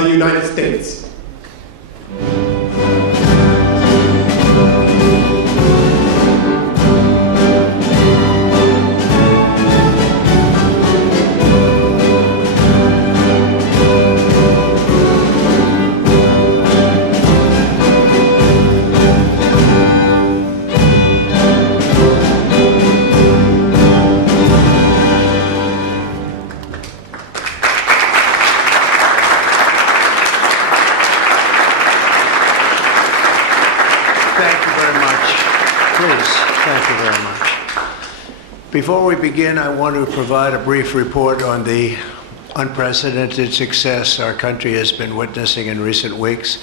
of the United States. Before we begin, I want to provide a brief report on the unprecedented success our country has been witnessing in recent weeks.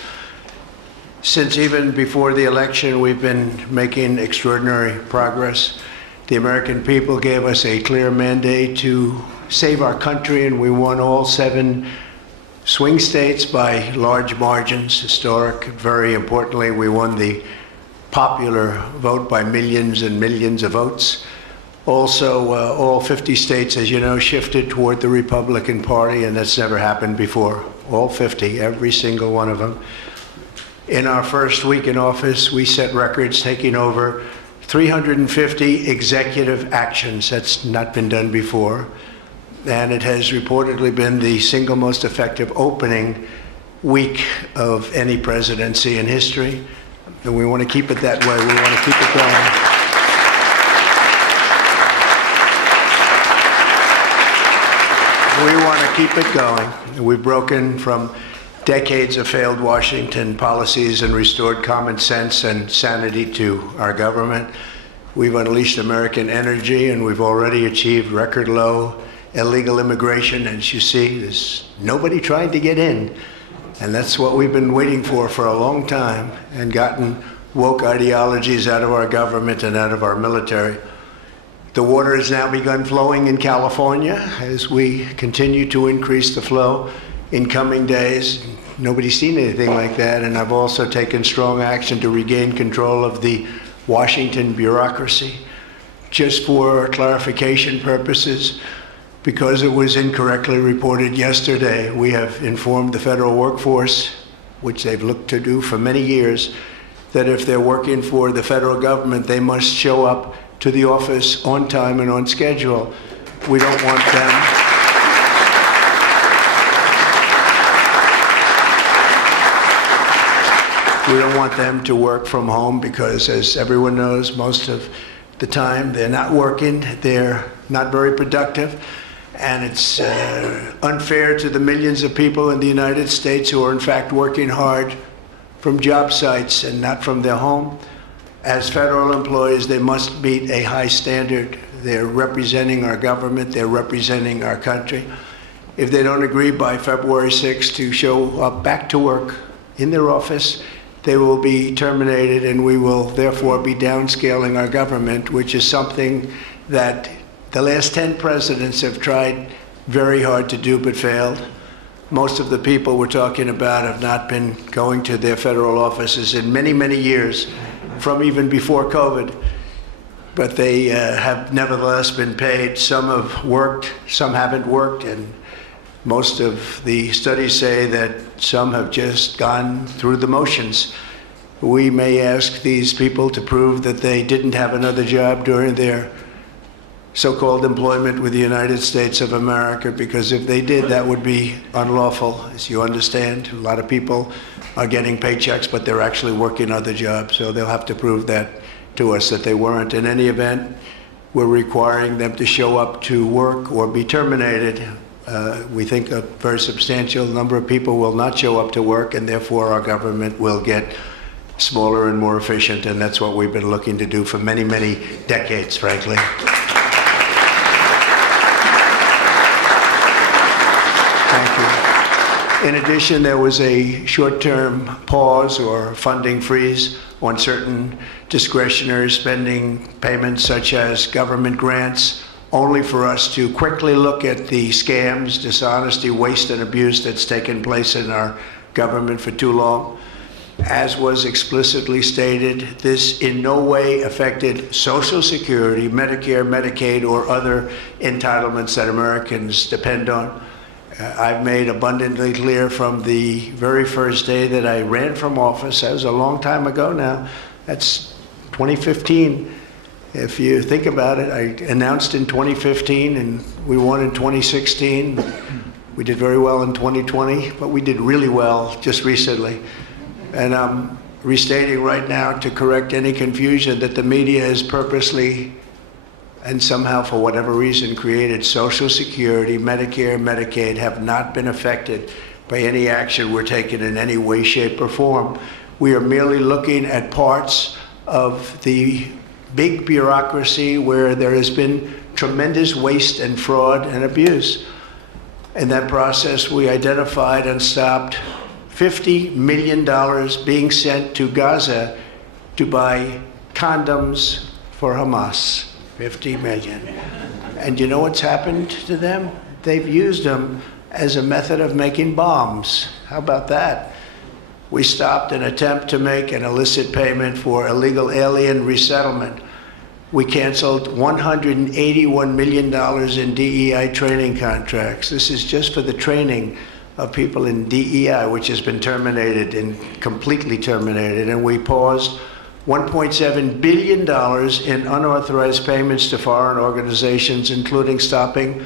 Since even before the election, we've been making extraordinary progress. The American people gave us a clear mandate to save our country, and we won all 7 swing states by large margins, historic. Very importantly, we won the popular vote by millions and millions of votes. Also, all 50 states, as you know, shifted toward the Republican Party, and that's never happened before. All 50, every single one of them. In our first week in office, we set records, taking over 350 executive actions. That's not been done before. And it has reportedly been the single most effective opening week of any presidency in history. And we want to keep it that way. We want to keep it going. We want to keep it going. We've broken from decades of failed Washington policies and restored common sense and sanity to our government. We've unleashed American energy, and we've already achieved record low illegal immigration. As you see, there's nobody trying to get in. And that's what we've been waiting for a long time, and gotten woke ideologies out of our government and out of our military. The water has now begun flowing in California as we continue to increase the flow in coming days. Nobody's seen anything like that, and I've also taken strong action to regain control of the Washington bureaucracy. Just for clarification purposes, because it was incorrectly reported yesterday, we have informed the federal workforce, which they've looked to do for many years, that if they're working for the federal government, they must show up to the office on time and on schedule. We don't want them. We don't want them to work from home because, as everyone knows, most of the time they're not working, they're not very productive, and it's unfair to the millions of people in the United States who are in fact working hard from job sites and not from their home. As federal employees, they must meet a high standard. They're representing our government, they're representing our country. If they don't agree by February 6th to show up back to work in their office, they will be terminated, and we will therefore be downscaling our government, which is something that the last 10 presidents have tried very hard to do but failed. Most of the people we're talking about have not been going to their federal offices in many, many years, from even before COVID, but they have nevertheless been paid. Some have worked, some haven't worked, and most of the studies say that some have just gone through the motions. We may ask these people to prove that they didn't have another job during their so-called employment with the United States of America, because if they did, that would be unlawful. As you understand, a lot of people are getting paychecks, but they're actually working other jobs, so they'll have to prove that to us that they weren't. In any event, we're requiring them to show up to work or be terminated. We think a very substantial number of people will not show up to work, and therefore our government will get smaller and more efficient, and that's what we've been looking to do for many, many decades, frankly. In addition, there was a short-term pause or funding freeze on certain discretionary spending payments, such as government grants, only for us to quickly look at the scams, dishonesty, waste, and abuse that's taken place in our government for too long. As was explicitly stated, this in no way affected Social Security, Medicare, Medicaid, or other entitlements that Americans depend on. I've made abundantly clear from the very first day that I ran from office. That was a long time ago now. That's 2015. If you think about it, I announced in 2015 and we won in 2016. We did very well in 2020, but we did really well just recently. And I'm restating right now to correct any confusion that the media has purposely and somehow, for whatever reason, created Social Security, Medicare, Medicaid have not been affected by any action we're taking in any way, shape, or form. We are merely looking at parts of the big bureaucracy where there has been tremendous waste and fraud and abuse. In that process, we identified and stopped $50 million being sent to Gaza to buy condoms for Hamas. 50 million. And you know what's happened to them? They've used them as a method of making bombs. How about that? We stopped an attempt to make an illicit payment for illegal alien resettlement. We canceled $181 million in DEI training contracts. This is just for the training of people in DEI, which has been terminated and completely terminated. And we paused $1.7 billion in unauthorized payments to foreign organizations, including stopping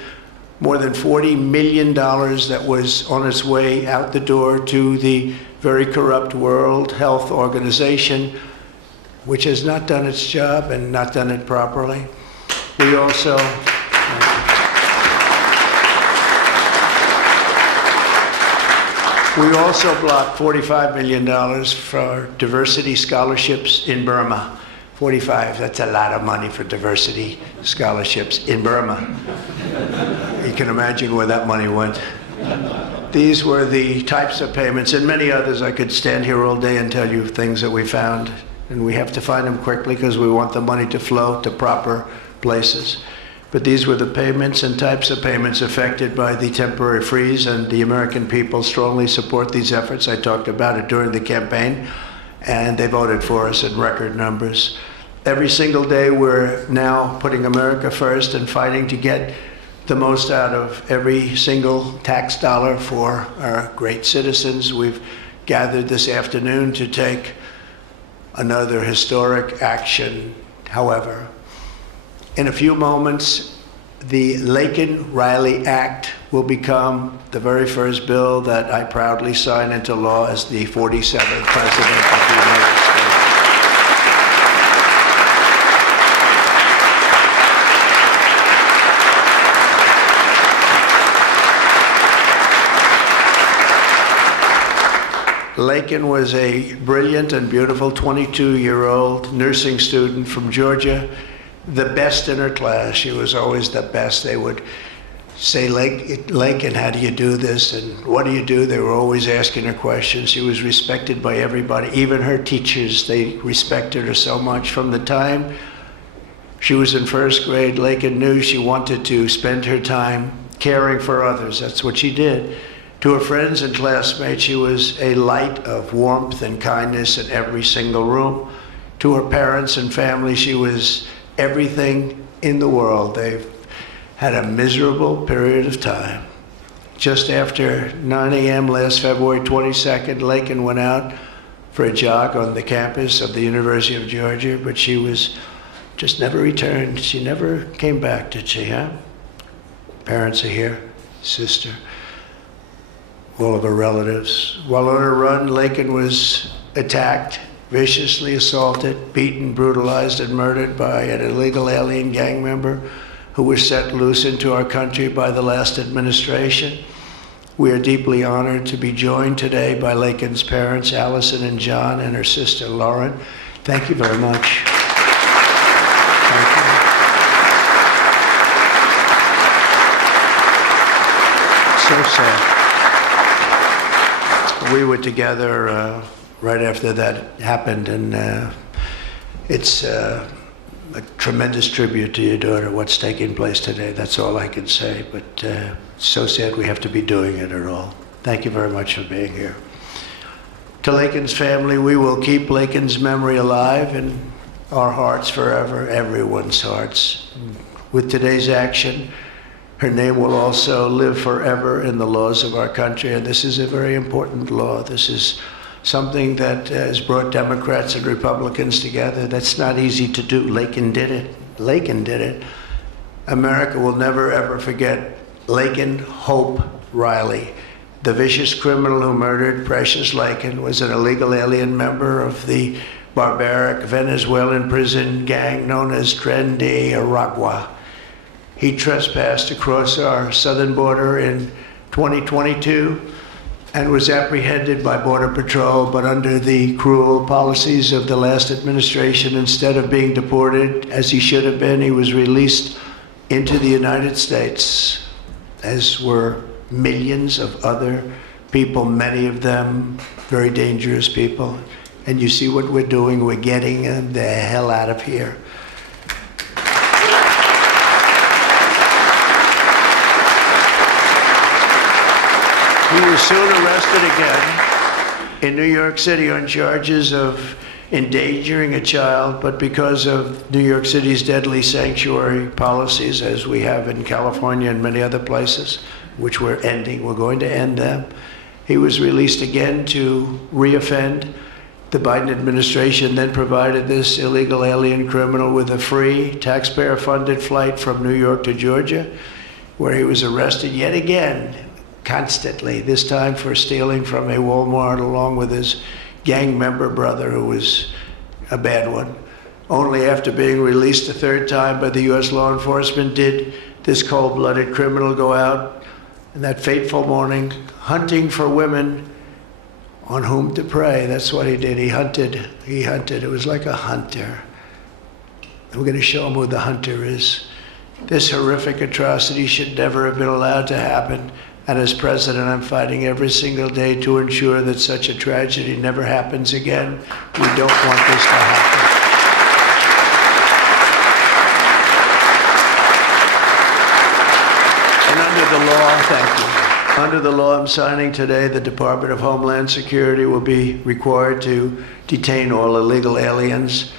more than $40 million that was on its way out the door to the very corrupt World Health Organization, which has not done its job and not done it properly. We also blocked $45 million for diversity scholarships in Burma. 45, that's a lot of money for diversity scholarships in Burma. You can imagine where that money went. These were the types of payments, and many others. I could stand here all day and tell you things that we found, and we have to find them quickly because we want the money to flow to proper places. But these were the payments and types of payments affected by the temporary freeze, and the American people strongly support these efforts. I talked about it during the campaign, and they voted for us in record numbers. Every single day, we're now putting America first and fighting to get the most out of every single tax dollar for our great citizens. We've gathered this afternoon to take another historic action. However, in a few moments, the Laken Riley Act will become the very first bill that I proudly sign into law as the 47th President of the United States. Laken was a brilliant and beautiful 22-year-old nursing student from Georgia, the best in her class. She was always the best. They would say, Laken, how do you do this? And what do you do? They were always asking her questions. She was respected by everybody, even her teachers. They respected her so much. From the time she was in first grade, Laken knew she wanted to spend her time caring for others. That's what she did. To her friends and classmates, she was a light of warmth and kindness in every single room. To her parents and family, she was everything in the world. They've had a miserable period of time. Just after 9 a.m. last February 22nd, Laken went out for a jog on the campus of the University of Georgia, but she was just never returned. She never came back, did she, huh? Parents are here, sister, all of her relatives. While on her run, Laken was attacked, viciously assaulted, beaten, brutalized, and murdered by an illegal alien gang member who was set loose into our country by the last administration. We are deeply honored to be joined today by Laken's parents, Allison and John, and her sister, Lauren. Thank you very much. Thank you. So sad. We were together right after that happened, and it's a tremendous tribute to your daughter, what's taking place today. That's all I can say, but it's so sad we have to be doing it at all. Thank you very much for being here. To Laken's family, we will keep Laken's memory alive in our hearts forever, everyone's hearts. With today's action, Her name will also live forever in the laws of our country, and this is a very important law. This is something that has brought Democrats and Republicans together. That's not easy to do. Laken did it. Laken did it. America will never, ever forget Laken Hope Riley. The vicious criminal who murdered Precious Laken was an illegal alien member of the barbaric Venezuelan prison gang known as Tren de Aragua. He trespassed across our southern border in 2022 and was apprehended by Border Patrol, but under the cruel policies of the last administration, instead of being deported as he should have been, he was released into the United States, as were millions of other people, many of them very dangerous people. And you see what we're doing, we're getting them the hell out of here. He was soon arrested again in New York City on charges of endangering a child, but because of New York City's deadly sanctuary policies, as we have in California and many other places, which we're going to end them, he was released again to reoffend. The Biden administration then provided this illegal alien criminal with a free, taxpayer-funded flight from New York to Georgia, where he was arrested yet again, constantly, this time for stealing from a Walmart along with his gang member brother, who was a bad one. Only after being released a third time by the U.S. law enforcement did this cold-blooded criminal go out in that fateful morning hunting for women on whom to prey. That's what he did. He hunted. It was like a hunter. We're going to show him who the hunter is. This horrific atrocity should never have been allowed to happen. And as president, I'm fighting every single day to ensure that such a tragedy never happens again. We don't want this to happen. And under the law I'm signing today, the Department of Homeland Security will be required to detain all illegal aliens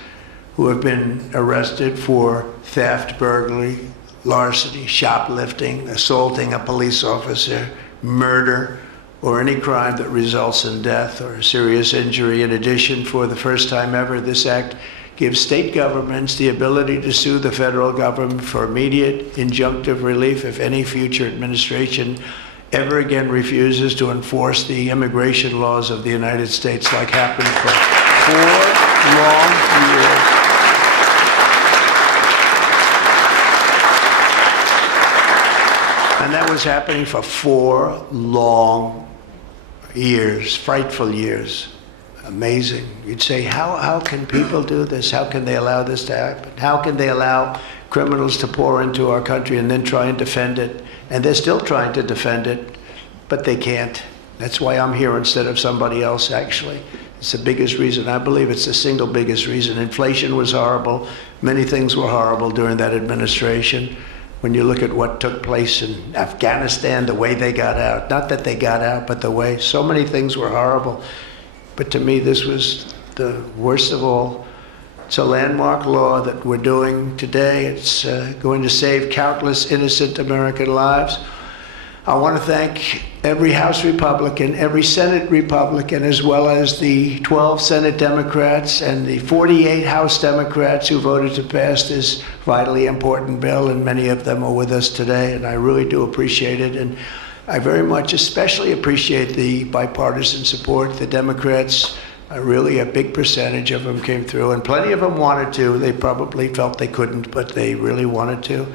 who have been arrested for theft, burglary, larceny, shoplifting, assaulting a police officer, murder, or any crime that results in death or serious injury. In addition, for the first time ever, this act gives state governments the ability to sue the federal government for immediate injunctive relief if any future administration ever again refuses to enforce the immigration laws of the United States, like happened for 4 long years. And that was happening for 4 long years, frightful years. Amazing. You'd say, how can people do this? How can they allow this to happen? How can they allow criminals to pour into our country and then try and defend it? And they're still trying to defend it, but they can't. That's why I'm here instead of somebody else, actually. It's the biggest reason. I believe it's the single biggest reason. Inflation was horrible. Many things were horrible during that administration. When you look at what took place in Afghanistan, the way they got out, not that they got out, but the way, so many things were horrible. But to me, this was the worst of all. It's a landmark law that we're doing today. It's going to save countless innocent American lives. I want to thank every House Republican, every Senate Republican, as well as the 12 Senate Democrats and the 48 House Democrats who voted to pass this vitally important bill, and many of them are with us today, and I really do appreciate it. And I very much especially appreciate the bipartisan support. The Democrats, really a big percentage of them came through, and plenty of them wanted to. They probably felt they couldn't, but they really wanted to.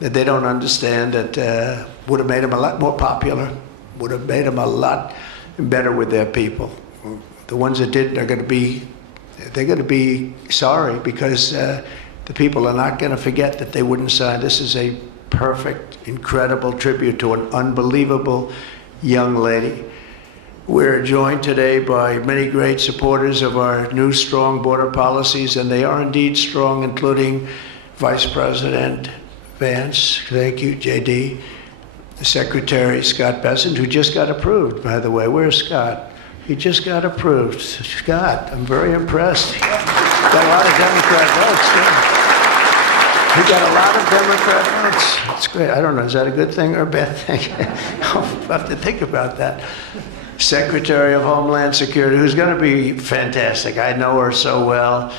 That they don't understand that would have made them a lot more popular, would have made them a lot better with their people. The ones that didn't are going to be sorry, because the people are not going to forget that they wouldn't sign. This is a perfect, incredible tribute to an unbelievable young lady. We're joined today by many great supporters of our new strong border policies, and they are indeed strong, including Vice President Vance, thank you, JD, Secretary Scott Bessent, who just got approved, by the way. Where's Scott? He just got approved. Scott, I'm very impressed. Got a lot of Democrat votes, too. We got a lot of Democrat votes. It's great. I don't know, is that a good thing or a bad thing? I'll have to think about that. Secretary of Homeland Security, who's going to be fantastic. I know her so well,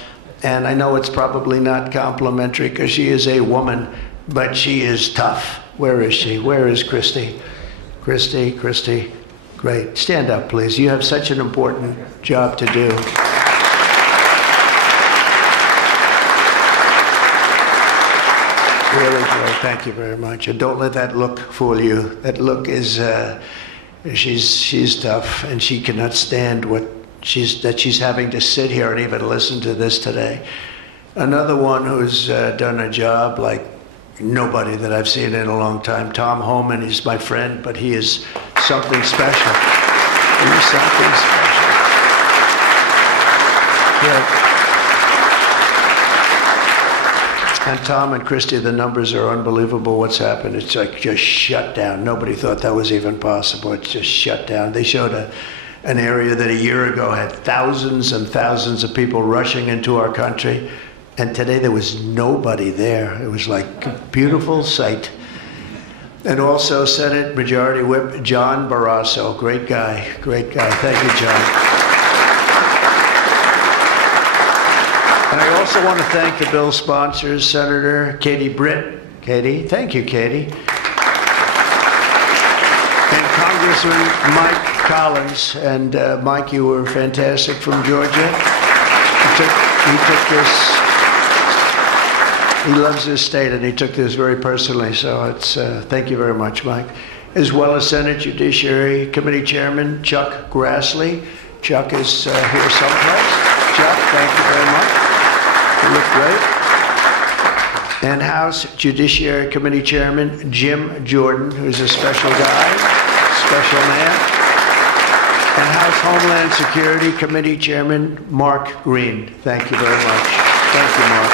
and I know it's probably not complimentary because she is a woman, but she is tough. Where is she? Where is Christy? Christy, great. Stand up, please. You have such an important job to do. Really great. Thank you very much. And don't let that look fool you. That look is, she's tough, and she cannot stand that she's having to sit here and even listen to this today. Another one who's done a job like nobody that I've seen in a long time, Tom Homan. He's my friend, but he is something special. He's something special. Yeah. And Tom and Christy, the numbers are unbelievable. What's happened? It's like just shut down. Nobody thought that was even possible. It's just shut down. They showed an area that a year ago had thousands and thousands of people rushing into our country. And today there was nobody there. It was like a beautiful sight. And also Senate Majority Whip John Barrasso. Great guy. Thank you, John. And I also want to thank the bill sponsors, Senator Katie Britt. Katie, thank you, Katie. And Congressman Mike Collins. And Mike, you were fantastic from Georgia. He took this. He loves this state, and he took this very personally. So it's thank you very much, Mike. As well as Senate Judiciary Committee Chairman Chuck Grassley. Chuck is here someplace. Chuck, thank you very much. You look great. And House Judiciary Committee Chairman Jim Jordan, who's a special guy, special man. And House Homeland Security Committee Chairman Mark Green. Thank you very much. Thank you, Mark.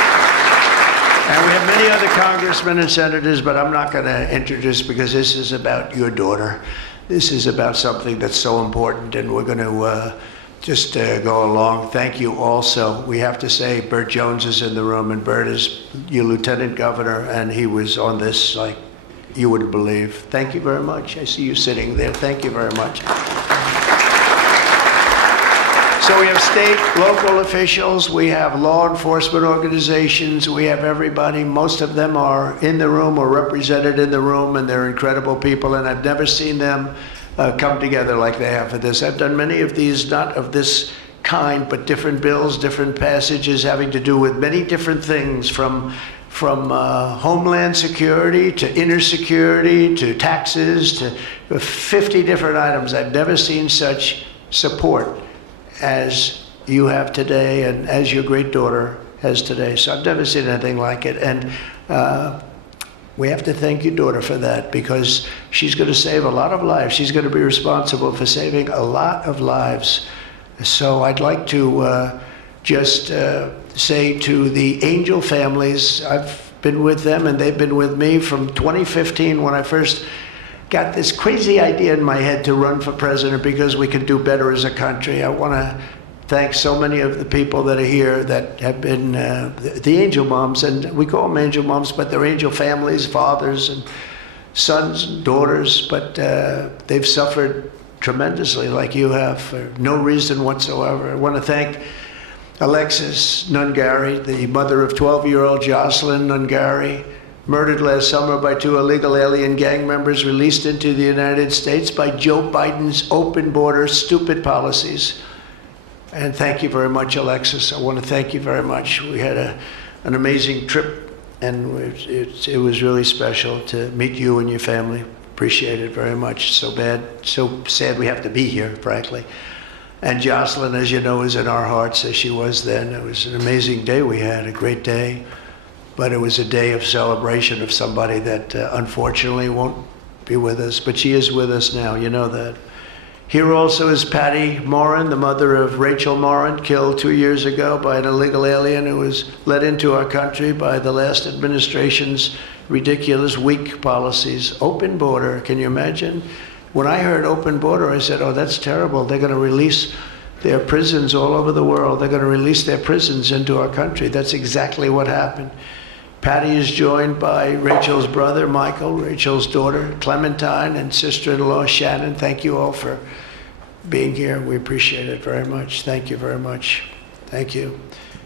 And we have many other congressmen and senators, but I'm not going to introduce because this is about your daughter. This is about something that's so important, and we're going to just go along. Thank you also. We have to say Burt Jones is in the room, and Burt is your lieutenant governor, and he was on this like you wouldn't believe. Thank you very much. I see you sitting there. Thank you very much. So we have state, local officials, we have law enforcement organizations, we have everybody. Most of them are in the room or represented in the room, and they're incredible people, and I've never seen them come together like they have for this. I've done many of these, not of this kind, but different bills, different passages having to do with many different things, from homeland security to inner security to taxes to 50 different items. I've never seen such support as you have today and as your great daughter has today. So I've never seen anything like it. And we have to thank your daughter for that, because she's going to save a lot of lives. She's going to be responsible for saving a lot of lives. So I'd like to just say to the Angel families, I've been with them and they've been with me from 2015 when I first got this crazy idea in my head to run for president because we could do better as a country. I want to thank so many of the people that are here that have been the angel moms, and we call them angel moms, but they're angel families, fathers and sons and daughters, but they've suffered tremendously like you have for no reason whatsoever. I want to thank Alexis Nungari, the mother of 12-year-old Jocelyn Nungari, murdered last summer by 2 illegal alien gang members released into the United States by Joe Biden's open border stupid policies. And thank you very much, Alexis. I want to thank you very much. We had an amazing trip, and it was really special to meet you and your family. Appreciate it very much. So sad we have to be here, frankly. And Jocelyn, as you know, is in our hearts as she was then. It was an amazing day we had, a great day. But it was a day of celebration of somebody that unfortunately won't be with us. But she is with us now, you know that. Here also is Patty Morin, the mother of Rachel Morin, killed 2 years ago by an illegal alien who was let into our country by the last administration's ridiculous, weak policies. Open border, can you imagine? When I heard open border, I said, oh, that's terrible. They're going to release their prisons all over the world. They're going to release their prisons into our country. That's exactly what happened. Patty is joined by Rachel's brother, Michael, Rachel's daughter, Clementine, and sister-in-law, Shannon. Thank you all for being here. We appreciate it very much. Thank you very much. Thank you.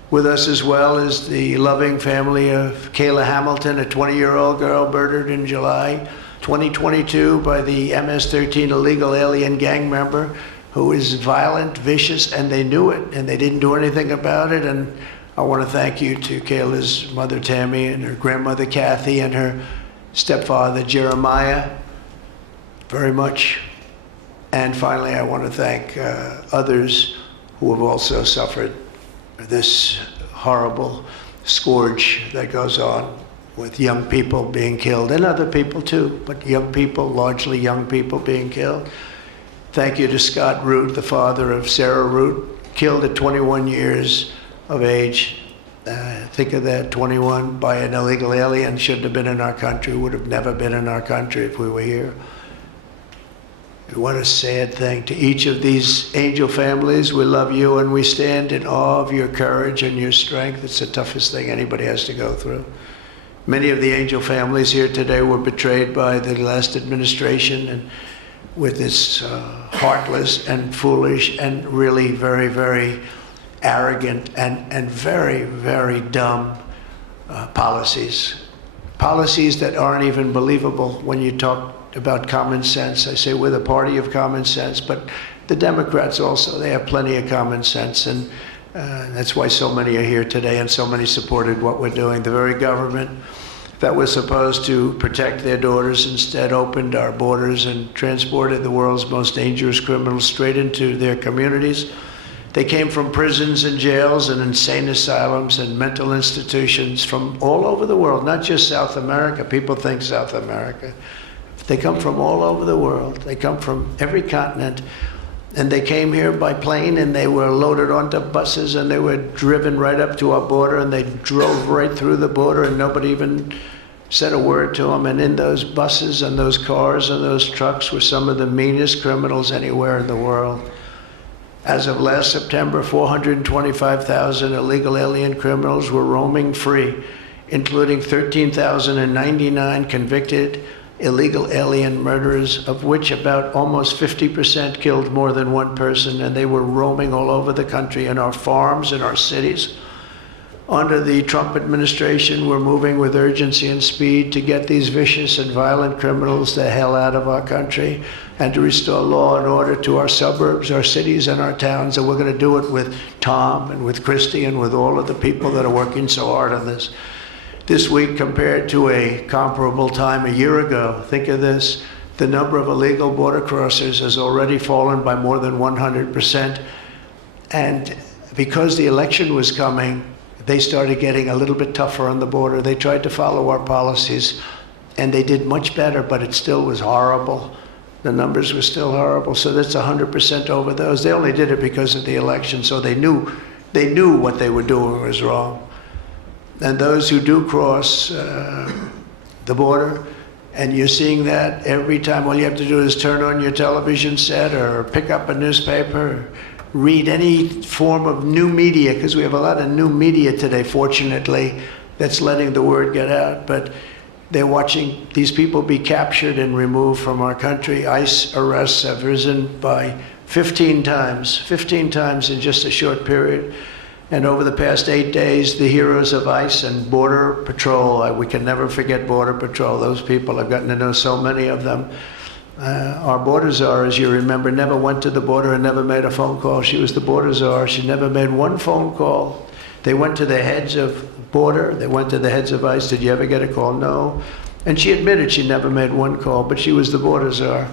With us as well is the loving family of Kayla Hamilton, a 20-year-old girl murdered in July 2022 by the MS-13 illegal alien gang member who is violent, vicious, and they knew it, and they didn't do anything about it. And I want to thank you to Kayla's mother, Tammy, and her grandmother, Kathy, and her stepfather, Jeremiah, very much. And finally, I want to thank others who have also suffered this horrible scourge that goes on with young people being killed, and other people too, but young people, largely young people being killed. Thank you to Scott Root, the father of Sarah Root, killed at 21 years of age. Think of that, 21 by an illegal alien, shouldn't have been in our country, would have never been in our country if we were here. What a sad thing. To each of these angel families, we love you and we stand in awe of your courage and your strength. It's the toughest thing anybody has to go through. Many of the angel families here today were betrayed by the last administration and with its heartless and foolish and really very, very arrogant and very, very dumb policies. Policies that aren't even believable when you talk about common sense. I say we're the party of common sense, but the Democrats also, they have plenty of common sense, and that's why so many are here today and so many supported what we're doing. The very government that was supposed to protect their daughters instead opened our borders and transported the world's most dangerous criminals straight into their communities. They came from prisons and jails and insane asylums and mental institutions from all over the world, not just South America. People think South America. They come from all over the world. They come from every continent. And they came here by plane, and they were loaded onto buses, and they were driven right up to our border, and they drove right through the border, and nobody even said a word to them. And in those buses and those cars and those trucks were some of the meanest criminals anywhere in the world. As of last September, 425,000 illegal alien criminals were roaming free, including 13,099 convicted illegal alien murderers, of which about almost 50% killed more than one person, and they were roaming all over the country in our farms, in our cities. Under the Trump administration, we're moving with urgency and speed to get these vicious and violent criminals the hell out of our country and to restore law and order to our suburbs, our cities, and our towns. And we're going to do it with Tom and with Christy and with all of the people that are working so hard on this. This week, compared to a comparable time a year ago, think of this, the number of illegal border crossers has already fallen by more than 100%. And because the election was coming, they started getting a little bit tougher on the border. They tried to follow our policies, and they did much better, but it still was horrible. The numbers were still horrible, so that's 100% over those. They only did it because of the election, so they knew what they were doing was wrong. And those who do cross the border, and you're seeing that every time, all you have to do is turn on your television set or pick up a newspaper, or read any form of new media, because we have a lot of new media today, fortunately, that's letting the word get out. But they're watching these people be captured and removed from our country. ICE arrests have risen by 15 times in just a short period. And over the past 8 days, the heroes of ICE and Border Patrol, we can never forget Border Patrol. Those people, I've gotten to know so many of them. Our border czar, as you remember, never went to the border and never made a phone call. She was the border czar. She never made one phone call. They went to the heads of border. They went to the heads of ICE. Did you ever get a call? No. And she admitted she never made one call, but she was the border czar.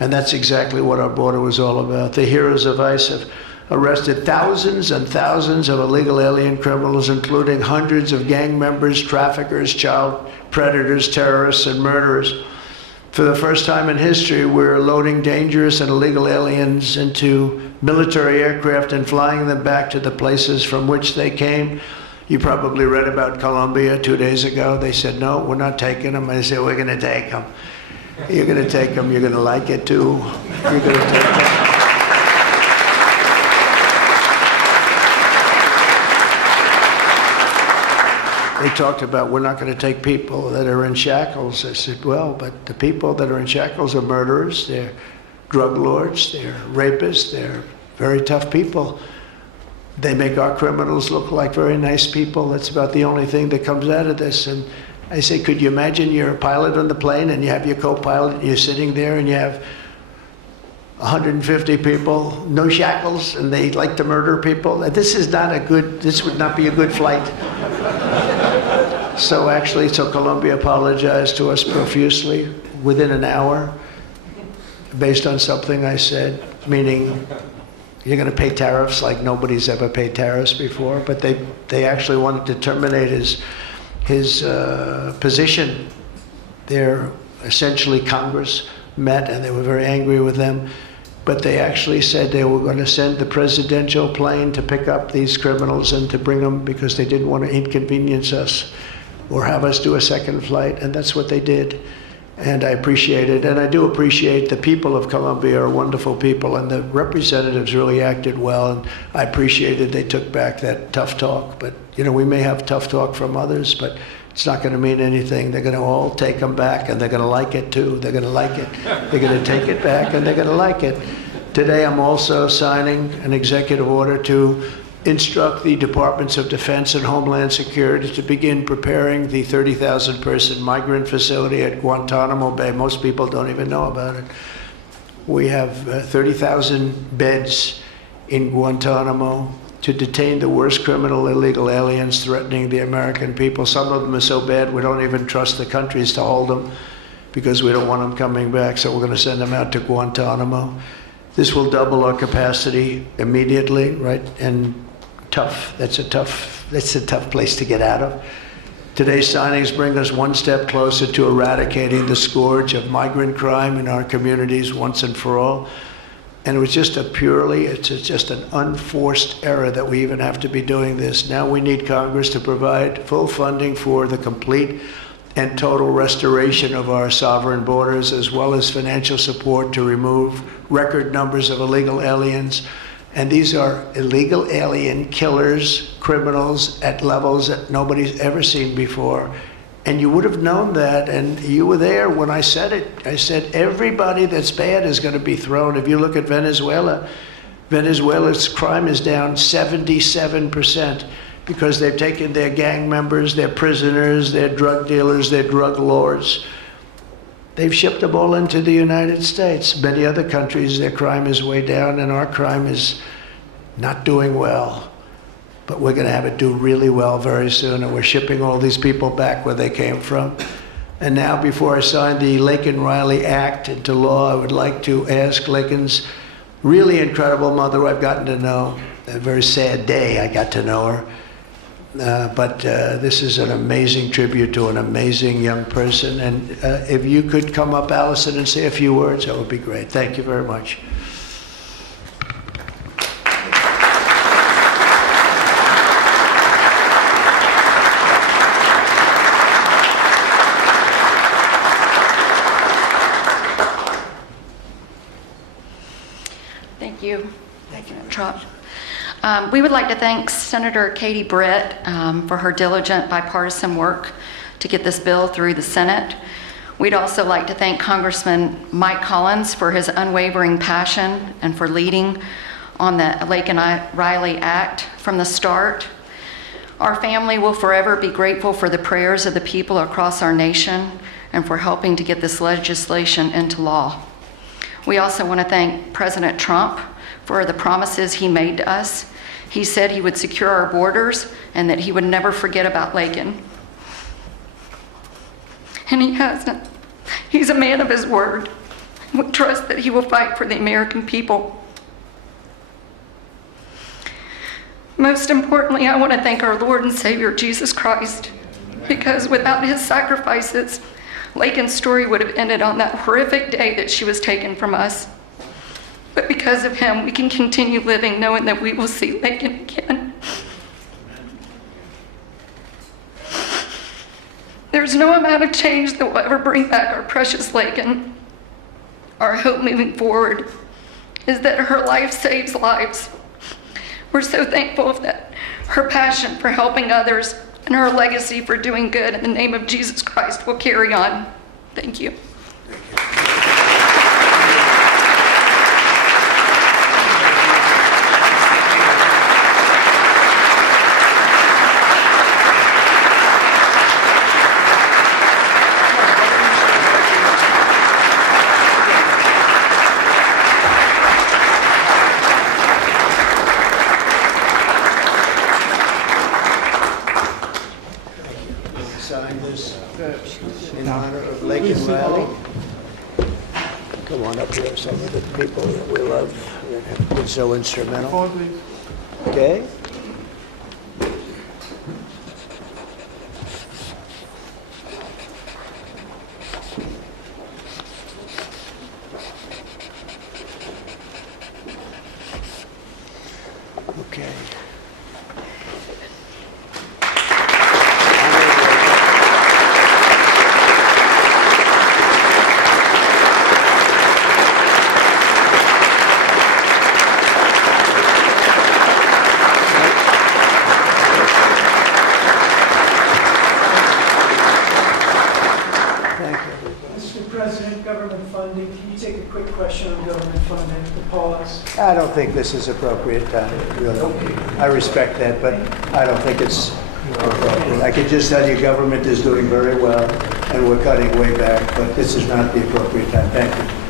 And that's exactly what our border was all about. The heroes of ICE have arrested thousands and thousands of illegal alien criminals, including hundreds of gang members, traffickers, child predators, terrorists, and murderers. For the first time in history, we're loading dangerous and illegal aliens into military aircraft and flying them back to the places from which they came. You probably read about Colombia 2 days ago. They said, no, we're not taking them. I said, we're going to take them. You're going to take them. You're going to like it, too. You're going to take them. they talked about, we're not going to take people that are in shackles. I said, well, but the people that are in shackles are murderers, they're drug lords, they're rapists, they're very tough people. They make our criminals look like very nice people. That's about the only thing that comes out of this. And I say, could you imagine you're a pilot on the plane and you have your co-pilot and you're sitting there and you have 150 people, no shackles, and they like to murder people? This would not be a good flight. So Colombia apologized to us profusely within an hour based on something I said, meaning you're going to pay tariffs like nobody's ever paid tariffs before. But they actually wanted to terminate his position. They're essentially Congress met and they were very angry with them. But they actually said they were going to send the presidential plane to pick up these criminals and to bring them because they didn't want to inconvenience us or have us do a second flight. And that's what they did. And I appreciate it. And I do appreciate the people of Colombia are wonderful people, and the representatives really acted well. And I appreciated they took back that tough talk. But, we may have tough talk from others, but it's not going to mean anything. They're going to all take them back, and they're going to like it, too. They're going to like it. They're going to take it back, and they're going to like it. Today, I'm also signing an executive order to instruct the Departments of Defense and Homeland Security to begin preparing the 30,000-person migrant facility at Guantanamo Bay. Most people don't even know about it. We have 30,000 beds in Guantanamo to detain the worst criminal illegal aliens threatening the American people. Some of them are so bad we don't even trust the countries to hold them because we don't want them coming back, so we're going to send them out to Guantanamo. This will double our capacity immediately, right? And that's a tough place to get out of. Today's signings bring us one step closer to eradicating the scourge of migrant crime in our communities once and for all. And it was just it's just an unforced error that we even have to be doing this. Now we need Congress to provide full funding for the complete and total restoration of our sovereign borders, as well as financial support to remove record numbers of illegal aliens. And these are illegal alien killers, criminals at levels that nobody's ever seen before. And you would have known that, and you were there when I said it. I said everybody that's bad is going to be thrown. If you look at Venezuela, Venezuela's crime is down 77% because they've taken their gang members, their prisoners, their drug dealers, their drug lords. They've shipped them all into the United States. Many other countries, their crime is way down, and our crime is not doing well. But we're going to have it do really well very soon, and we're shipping all these people back where they came from. And now, before I sign the Laken Riley Act into law, I would like to ask Laken's really incredible mother, who I've gotten to know. A very sad day I got to know her. But this is an amazing tribute to an amazing young person. And if you could come up, Allison, and say a few words, that would be great. Thank you very much. Thank you, President Trump. We would like to thank Senator Katie Britt for her diligent bipartisan work to get this bill through the Senate. We'd also like to thank Congressman Mike Collins for his unwavering passion and for leading on the Laken Riley Act from the start. Our family will forever be grateful for the prayers of the people across our nation and for helping to get this legislation into law. We also want to thank President Trump for the promises he made to us. He said he would secure our borders and that he would never forget about Laken. And he hasn't. He's a man of his word. We trust that he will fight for the American people. Most importantly, I want to thank our Lord and Savior, Jesus Christ, because without his sacrifices, Laken's story would have ended on that horrific day that she was taken from us. But because of him, we can continue living knowing that we will see Laken again. There's no amount of change that will ever bring back our precious Laken. Our hope moving forward is that her life saves lives. We're so thankful that her passion for helping others and her legacy for doing good in the name of Jesus Christ will carry on. Thank you. Sign this in honor of Laken Riley. Come on up here, some of the people that we love have been so instrumental. Okay? Okay. Thank you, everybody. Mr. President, government funding, can you take a quick question on government funding to pause? I don't think this is appropriate time, really. I respect that, but I don't think it's appropriate. I can just tell you government is doing very well, and we're cutting way back, but this is not the appropriate time. Thank you.